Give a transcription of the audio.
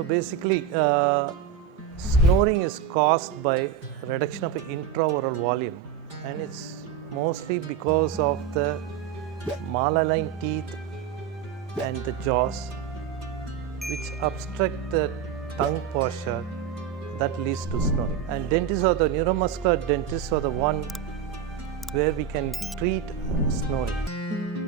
So basically, snoring is caused by reduction of intraoral volume, and it's mostly because of the malaligned teeth and the jaws, which obstruct the tongue posture that leads to snoring. And dentists or the neuromuscular dentists are the one where we can treat snoring.